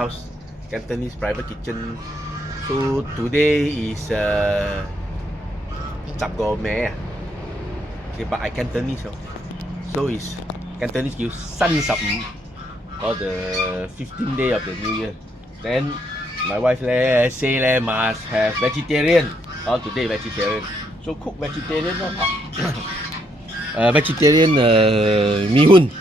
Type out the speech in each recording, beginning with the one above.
house, Cantonese private kitchen. So today is chap go meh. Okay, but I Cantonese. So it's Cantonese give San Sap or the 15th day of the New Year. Then my wife say must have vegetarian. Today vegetarian. So cook vegetarian vegetarian Bee Hoon.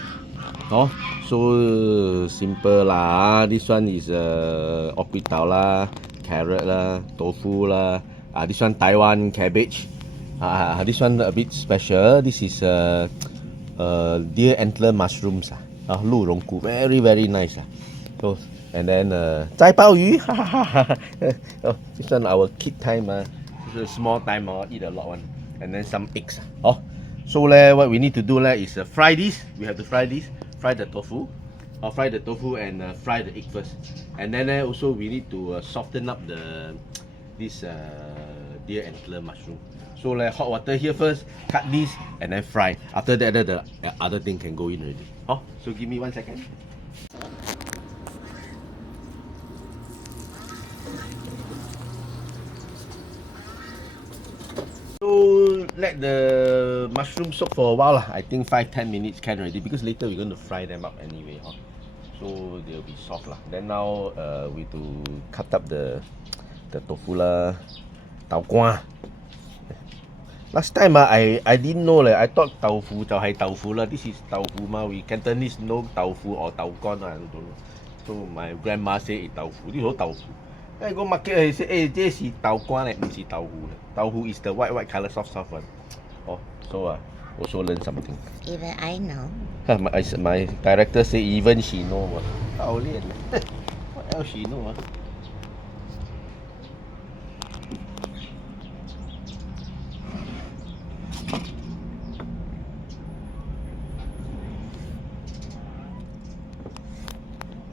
So simple lah. This one is okpitao lah, carrot lah, tofu lah. This one Taiwan cabbage. This one a bit special. This is deer antler mushrooms. Lu rongku, very nice. So and then 斋鲍鱼. This one our kid time. This is small time. Eat a lot one. And then some eggs. So what we need to do is fry this. We have to fry this. Fry the tofu. Fry the tofu and fry the egg first. And then also we need to soften up this deer antler mushroom. So hot water here first. Cut this and then fry. After that the other thing can go in already. So give me 1 second. So let the mushroom soak for a while. I think 5-10 minutes can already, because later we're going to fry them up anyway. So they'll be soft. Then now we to cut up the tofu lah, tau guan. Last time I didn't know. I thought tofu lah. This is tofu ma. We Cantonese know tofu or tau guan. I don't know. So my grandma say it's tofu. This is tofu. I go market, he say, this is tau guan, not tofu. Tofu is the white color, soft one. So also learn something. Even I know. My director say even she know. What else she know?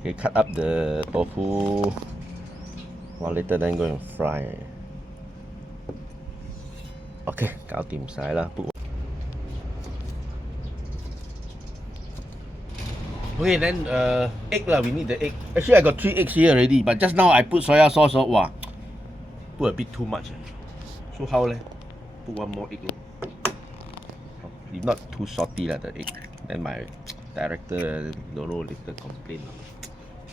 Okay, cut up the tofu. Later then go and fry. Okay, 搞掂晒啦。Okay, then egg lah. We need the egg. Actually, I got 3 eggs here already, but just now I put soya sauce. Wow, put a bit too much. So how put 1 more egg. If not too salty the egg. Then my director don't know later complain.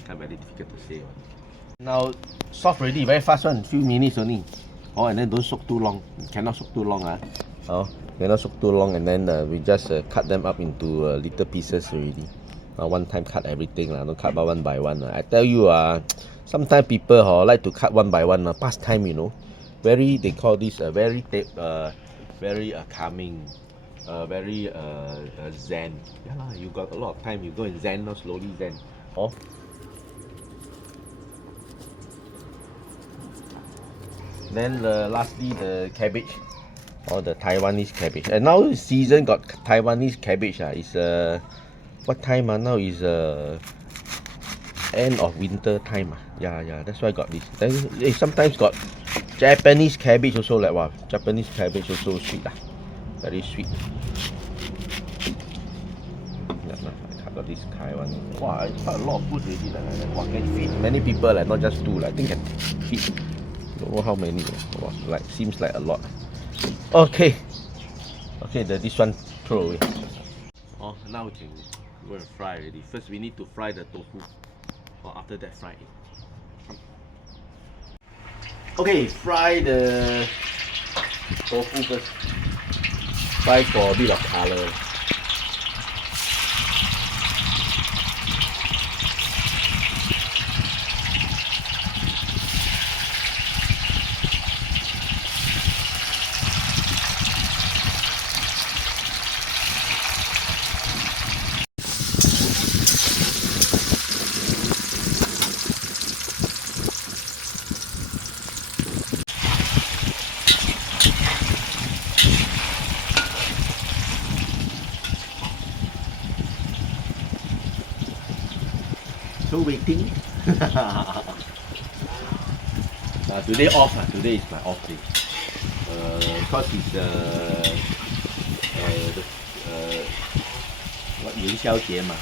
Kind of very difficult to say. Now soft already, very fast one, few minutes only. And then don't soak too long. Cannot soak too long. Cannot soak too long, and then we just cut them up into little pieces already. One time cut everything, don't cut one by one. I tell you, sometimes people like to cut one by one. Past time, very, they call this very calming, very zen. You got a lot of time, you go and zen, slowly zen. Then lastly the cabbage, or the Taiwanese cabbage. And now season got Taiwanese cabbage. It's what time? Now is end of winter time. Yeah, that's why I got this. Then sometimes got Japanese cabbage also. Japanese cabbage also sweet. Very sweet. I got this Taiwan. Wow, it's quite a lot of food already. Can feed many people. Not just 2. I think can feed. Don't know how many. Seems like a lot. Okay, this one throw away. Now we can go and fry already. First we need to fry the tofu. After that fry it. Okay, fry the tofu first. Fry for a bit of color. So waiting. Today off. Today is my off day. Because it's what 元宵节嘛.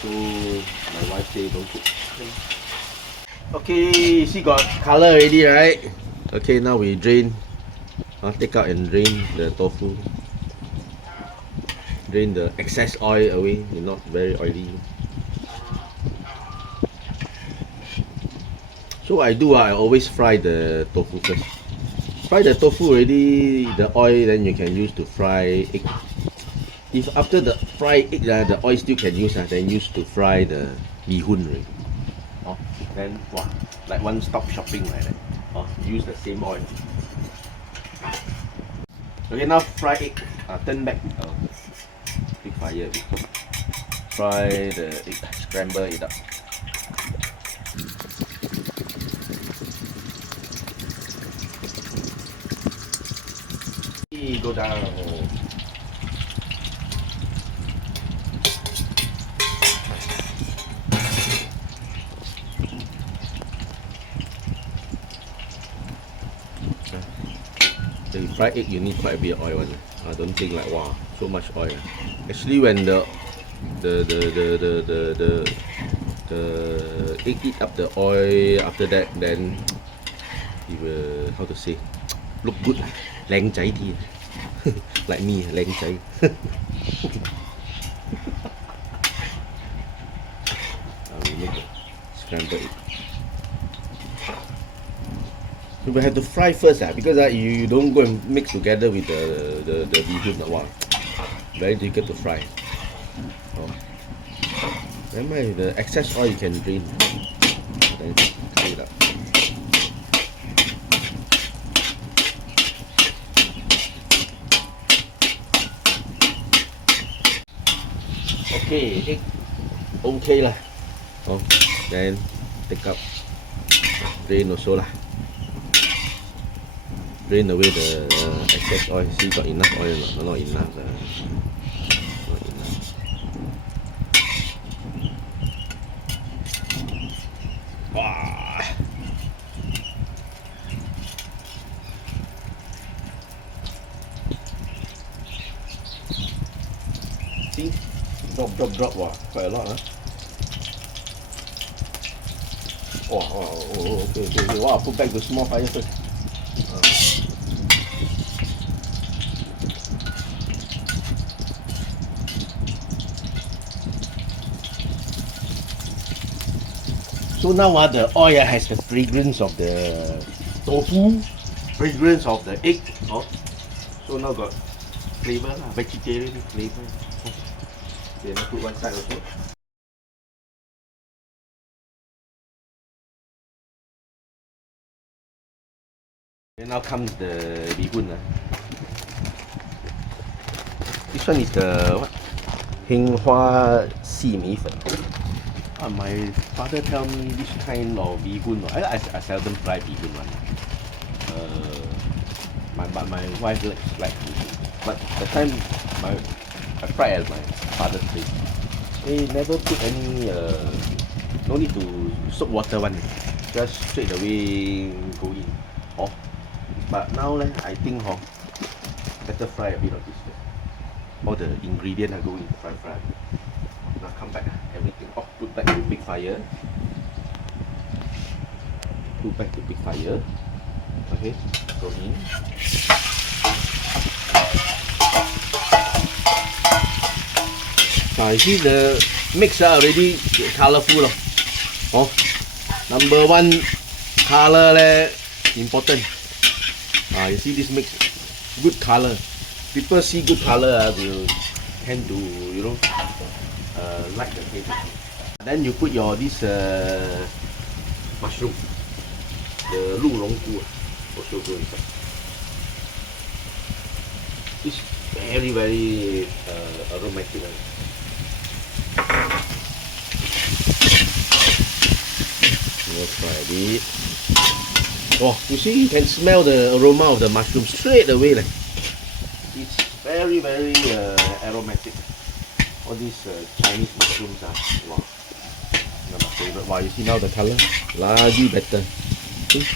So my wife say don't cook. Okay, see got color already, right? Okay, now we drain. Take out and drain the tofu. Drain the excess oil away. It's not very oily. So I do. I always fry the tofu first. Fry the tofu already. The oil then you can use to fry egg. If after the fry egg, the oil still can use. Then use to fry the bee hoon. Right? Then wow, like one-stop shopping like that. Use the same oil. Okay, now fry egg. Turn back. Big fire. Fry the egg. Scramble it up. Go down. The fried egg you need quite a bit of oil. I don't think like wow so much oil. Actually when the egg eat up the oil, after that then it will, how to say, look good. Leng chai thi. Like me, leng chai. We make a scrambled egg. You will have to fry first because you don't go and mix together with the bee hoon. Wow, very difficult to fry. Then the excess oil you can drain. Then clean it up. Okay, egg okay lah. Then take out, drain also lah. Drain away the excess oil. See got enough oil or not? Not enough. Not enough. Wow. See? Drop. Wow, quite a lot, huh? Okay. Wow, put back the small fire first. So now the oil has the fragrance of the tofu, fragrance of the egg. So now got flavor lah, vegetarian flavor. Okay, now put one side also. And now comes the bee hoon. This one is the what? Xinghua Bee Hoon. My father tell me this kind of bee hoon. I seldom fry bee hoon one. My wife like bee hoon. But the time I fried at my father's place, they never put any no need to soak water one. Just straight away go in. But now I think better fry a bit of this. All the ingredients are going to fry. Now come back, everything off, put back to big fire. Okay, go in. Now you see the mix already colorful. Number one color important. You see this mix, good color. People see good color will tend to like the taste. Then you put your this mushroom, the 鹿茸菇 also go inside. It's very aromatic. We'll try a bit. You see, you can smell the aroma of the mushroom straight away. It's very aromatic. All these Chinese mushrooms are wow, my favorite. Wow, you see now the color, largely better. See?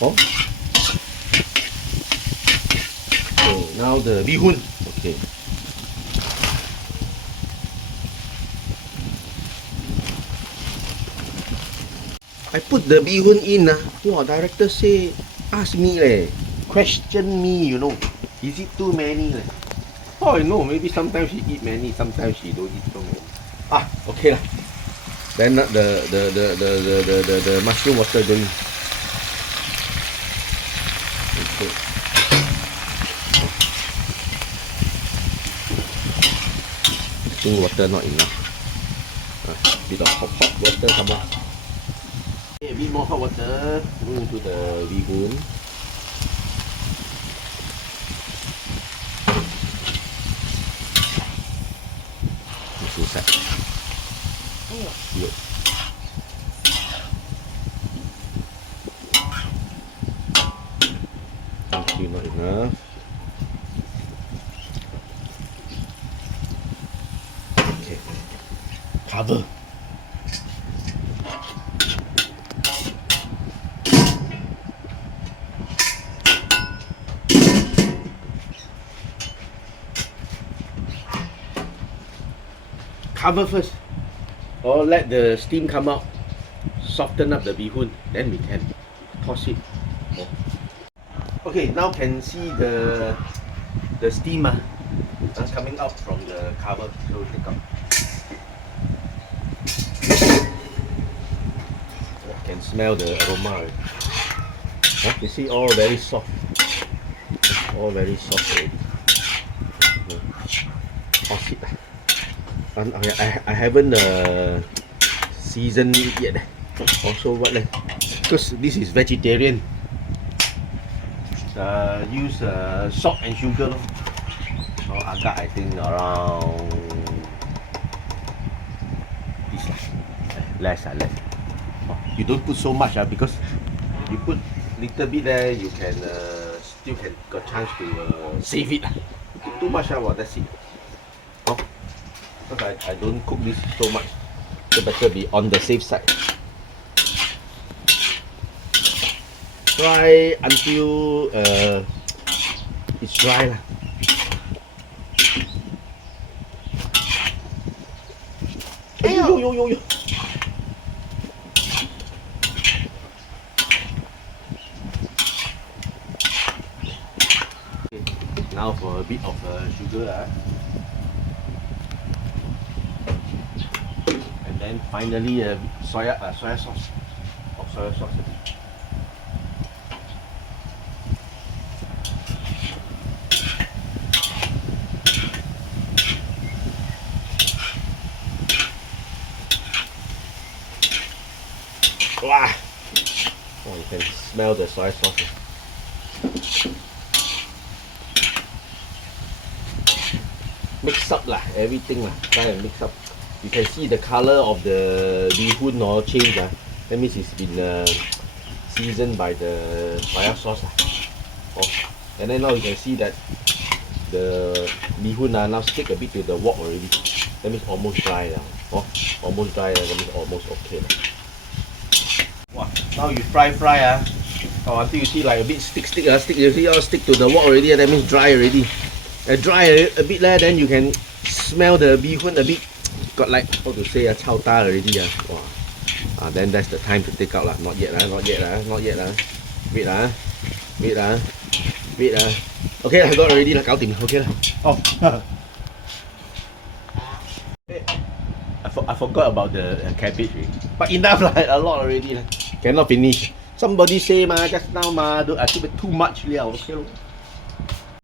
Okay, now the bee hoon. Okay. I put the bee hoon in. Wow, director say, ask me question me, you know. Is it too many? Oh, no, maybe sometimes she eat many, sometimes she don't eat so many. Okay lah. Then the mushroom water going. Okay. Think water not enough. Bit of hot water come on. Okay, a bit more hot water. Go into the bee hoon. It's inside. Good. Okay, not enough. Okay. Cover. Cover first, or let the steam come out, soften up the bee hoon, then we can toss it. Okay, now can see the steam that's coming out from the cover. So take out. I can smell the aroma. You see, all very soft, all very soft already. Toss it. I haven't seasoned it yet. Also what because this is vegetarian. Use salt and sugar. So agak I think around this less. You don't put so much because you put little bit there, you can still can got chance to save it. Put too much that's it. Because I don't cook this so much, so better be on the safe side. Try until it's dry lah. Yo. Okay, now for a bit of sugar. And finally soya sauce. Soya sauce. Wow! Oh, you can smell the soy sauce. Mix up everything try and mix up. You can see the color of the bee hoon change. That means it's been seasoned by the soya sauce. And then now you can see that the bee hoon now stick a bit to the wok already. That means almost dry. Almost dry. That means almost okay. Wow. Now you fry until you see like a bit stick. You see all stick to the wok already. That means dry already. Dry a bit then you can smell the bee hoon a bit. Got like how to say chao ta already. Wow. Then that's the time to take out Not yet. Wait. Okay, I got already 搞掂 Okay I forgot about the cabbage. But enough a lot already Cannot finish. Somebody say just now I keep it too much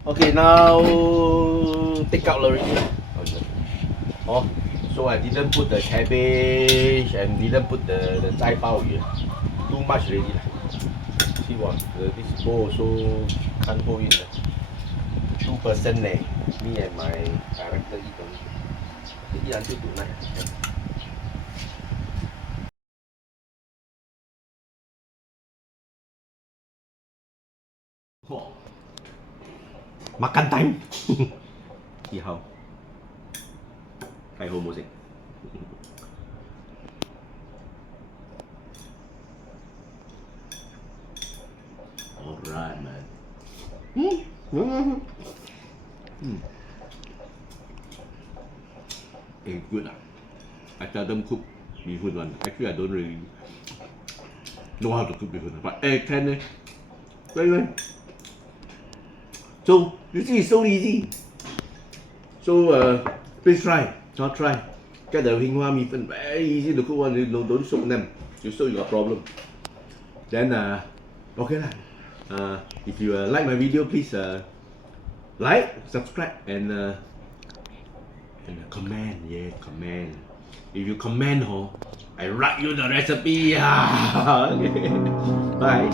Okay, now take out already so I didn't put the cabbage and didn't put the zai bao here. Too much already. See what? This bowl also can't hold it. 2% Me and my director eat only. Eat until tonight. Makan time. See how? Kai ho music. Alright, man. It's good. I tell them cook bee hoon one. Actually, I don't really know how to cook bee hoon, but can very. So you see, it's so easy. So please try, try. Get the Xinghua Bee Hoon, very easy to cook one. You don't soak them. You soak you got problem. Then okay lah. If you like my video, please like, subscribe, and comment. Yeah, comment. If you comment, I write you the recipe. Okay. Bye.